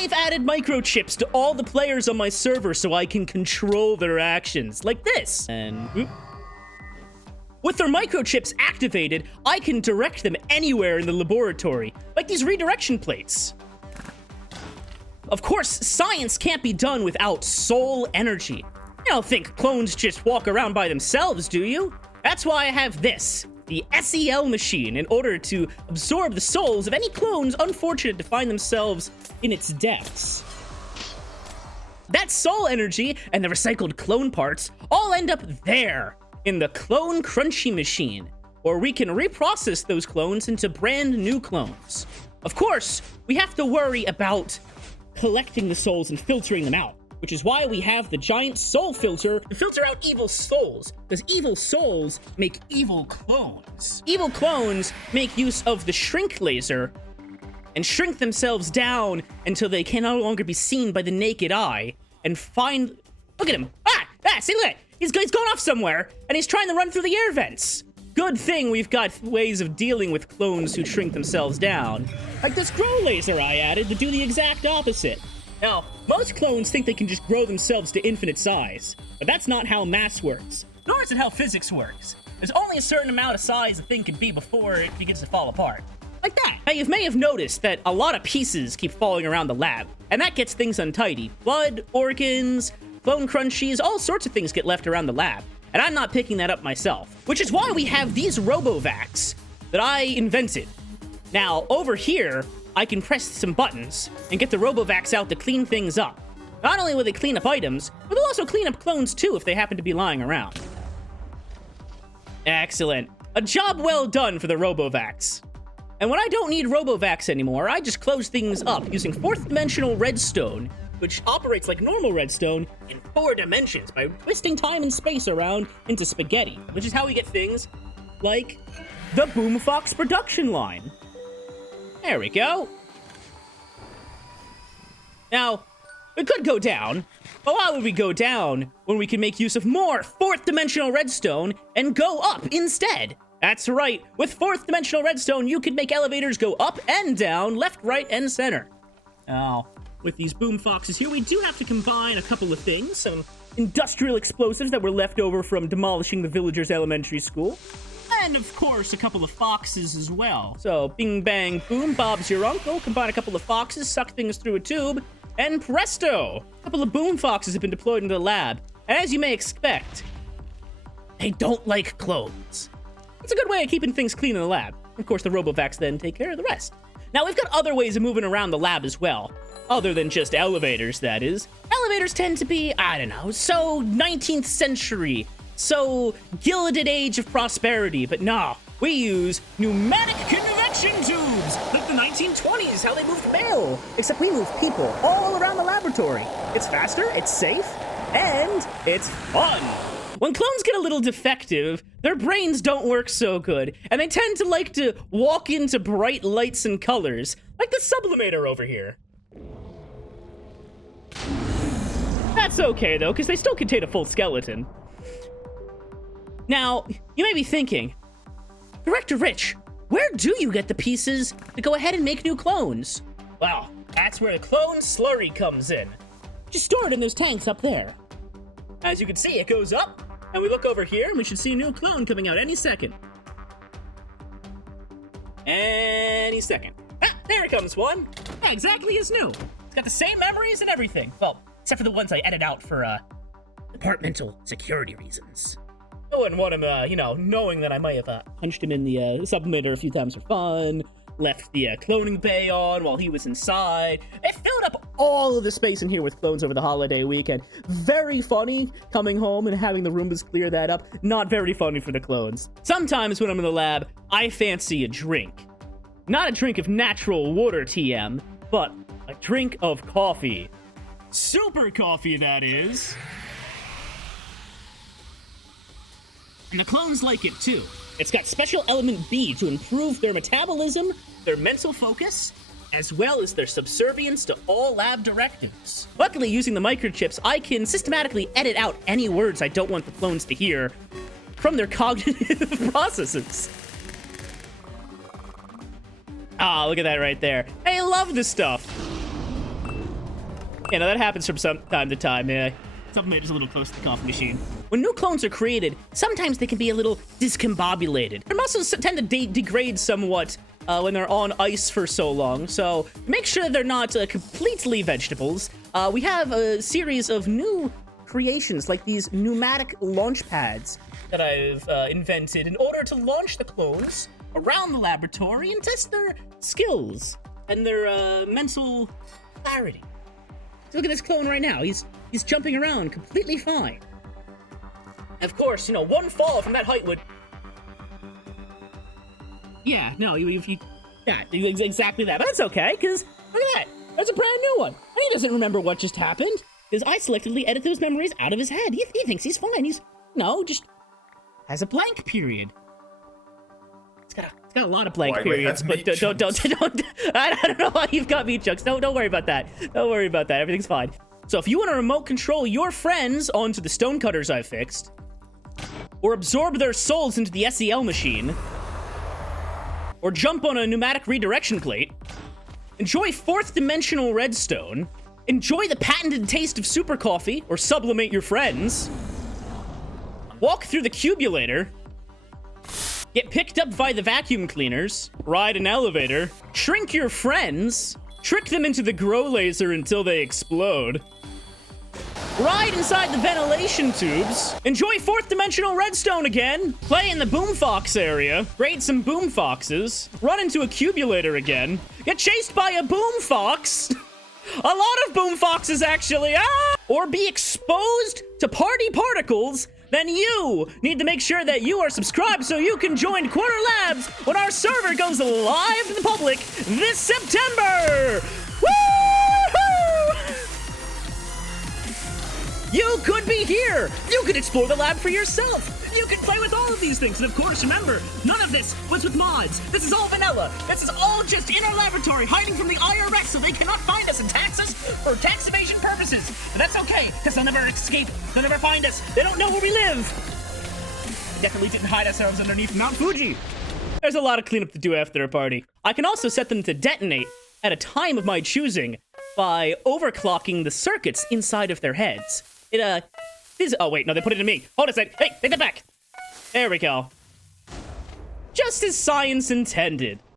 I've added microchips to all the players on my server so I can control their actions, like this. And whoop. With their microchips activated, I can direct them anywhere in the laboratory, like these redirection plates. Of course, science can't be done without soul energy. You don't think clones just walk around by themselves, do you? That's why I have this, the SEL machine, in order to absorb the souls of any clones unfortunate to find themselves in its depths. That soul energy and the recycled clone parts all end up there, in the clone crunchy machine, where we can reprocess those clones into brand new clones. Of course, we have to worry about collecting the souls and filtering them out, which is why we have the giant soul filter to filter out evil souls, because evil souls make evil clones. Evil clones make use of the shrink laser and shrink themselves down until they can no longer be seen by the naked eye and find... Look at him! See, look! He's going off somewhere, and he's trying to run through the air vents. Good thing we've got ways of dealing with clones who shrink themselves down. Like this grow laser I added to do the exact opposite. Now, most clones think they can just grow themselves to infinite size, but that's not how mass works, nor is it how physics works. There's only a certain amount of size a thing can be before it begins to fall apart. Like that. Now, you may have noticed that a lot of pieces keep falling around the lab, and that gets things untidy. Blood, organs, clone crunchies, all sorts of things get left around the lab. And I'm not picking that up myself, which is why we have these RoboVacs that I invented. Now, over here, I can press some buttons and get the RoboVacs out to clean things up. Not only will they clean up items, but they'll also clean up clones too if they happen to be lying around. Excellent. A job well done for the RoboVacs. And when I don't need RoboVacs anymore, I just close things up using fourth dimensional redstone, which operates like normal redstone in 4 dimensions by twisting time and space around into spaghetti, which is how we get things like the Boomfox production line. There we go. Now, it could go down, but why would we go down when we can make use of more 4th dimensional redstone and go up instead? That's right, with 4th dimensional redstone, you can make elevators go up and down, left, right, and center. Now, with these boom foxes here, we do have to combine a couple of things. Some industrial explosives that were left over from demolishing the villagers' elementary school. And, of course, a couple of foxes as well. So, bing, bang, boom, Bob's your uncle. Combine a couple of foxes, suck things through a tube, and presto! A couple of boom foxes have been deployed into the lab. And as you may expect, they don't like clones. It's a good way of keeping things clean in the lab. Of course, the RoboVacs then take care of the rest. Now, we've got other ways of moving around the lab as well. Other than just elevators, that is. Elevators tend to be, I don't know, so 19th century, so Gilded Age of prosperity, but nah, we use pneumatic convection tubes, like the 1920s, how they moved mail, except we move people all around the laboratory. It's faster, it's safe, and it's fun. When clones get a little defective, their brains don't work so good, and they tend to like to walk into bright lights and colors, like the sublimator over here. That's okay, though, because they still contain a full skeleton. Now, you may be thinking, Director Rich, where do you get the pieces to go ahead and make new clones? Well, that's where the clone slurry comes in. Just store it in those tanks up there. As you can see, it goes up, and we look over here, and we should see a new clone coming out any second. Any second. Ah, there comes one. Yeah, exactly as new. It's got the same memories and everything. Well, except for the ones I edit out for, departmental security reasons. I wouldn't want him, knowing that I might have, punched him in the, sublimator a few times for fun, left the, cloning bay on while he was inside. They filled up all of the space in here with clones over the holiday weekend. Very funny coming home and having the Roombas clear that up. Not very funny for the clones. Sometimes when I'm in the lab, I fancy a drink. Not a drink of natural water TM, but a drink of coffee. Super coffee, that is. And the clones like it, too. It's got special element B to improve their metabolism, their mental focus, as well as their subservience to all lab directives. Luckily, using the microchips, I can systematically edit out any words I don't want the clones to hear from their cognitive processes. Ah, look at that right there. I love this stuff. Yeah, no, that happens from time to time. Yeah. Something just a little close to the coffee machine. When new clones are created, sometimes they can be a little discombobulated. Their muscles tend to degrade somewhat when they're on ice for so long, so make sure they're not completely vegetables. We have a series of new creations, like these pneumatic launch pads that I've invented in order to launch the clones around the laboratory and test their skills and their mental clarity. So look at this clone right now. He's jumping around completely fine. Of course, you know, one fall from that height would... Yeah, no, yeah, exactly that. But that's okay, because look at that. That's a brand new one. And he doesn't remember what just happened, because I selectively edit those memories out of his head. He thinks he's fine. He's, just has a blank period. It's got a lot of blank periods, but don't. I don't know why you've got meat chunks. Don't worry about that. Don't worry about that. Everything's fine. So if you want to remote control your friends onto the stonecutters I fixed, or absorb their souls into the SEL machine, or jump on a pneumatic redirection plate, enjoy fourth dimensional redstone, enjoy the patented taste of super coffee, or sublimate your friends, walk through the cubulator, get picked up by the vacuum cleaners, ride an elevator, shrink your friends, trick them into the grow laser until they explode, ride inside the ventilation tubes, enjoy fourth dimensional redstone again, play in the boomfox area, raid some boomfoxes, run into a cubulator again, get chased by a boomfox, a lot of boomfoxes actually, or be exposed to party particles. Then you need to make sure that you are subscribed so you can join QuarterLabs when our server goes live to the public this September! Woo-hoo! You could be here! You could explore the lab for yourself! You can play with all of these things, and of course, remember, none of this was with mods. This is all vanilla. This is all just in our laboratory, hiding from the IRS so they cannot find us and tax us for tax evasion purposes. And that's okay, because they'll never escape. They'll never find us. They don't know where we live. Definitely didn't hide ourselves underneath Mount Fuji. There's a lot of cleanup to do after a party. I can also set them to detonate at a time of my choosing by overclocking the circuits inside of their heads. Oh wait, no, they put it in me. Hold a sec. Hey, take that back. There we go. Just as science intended.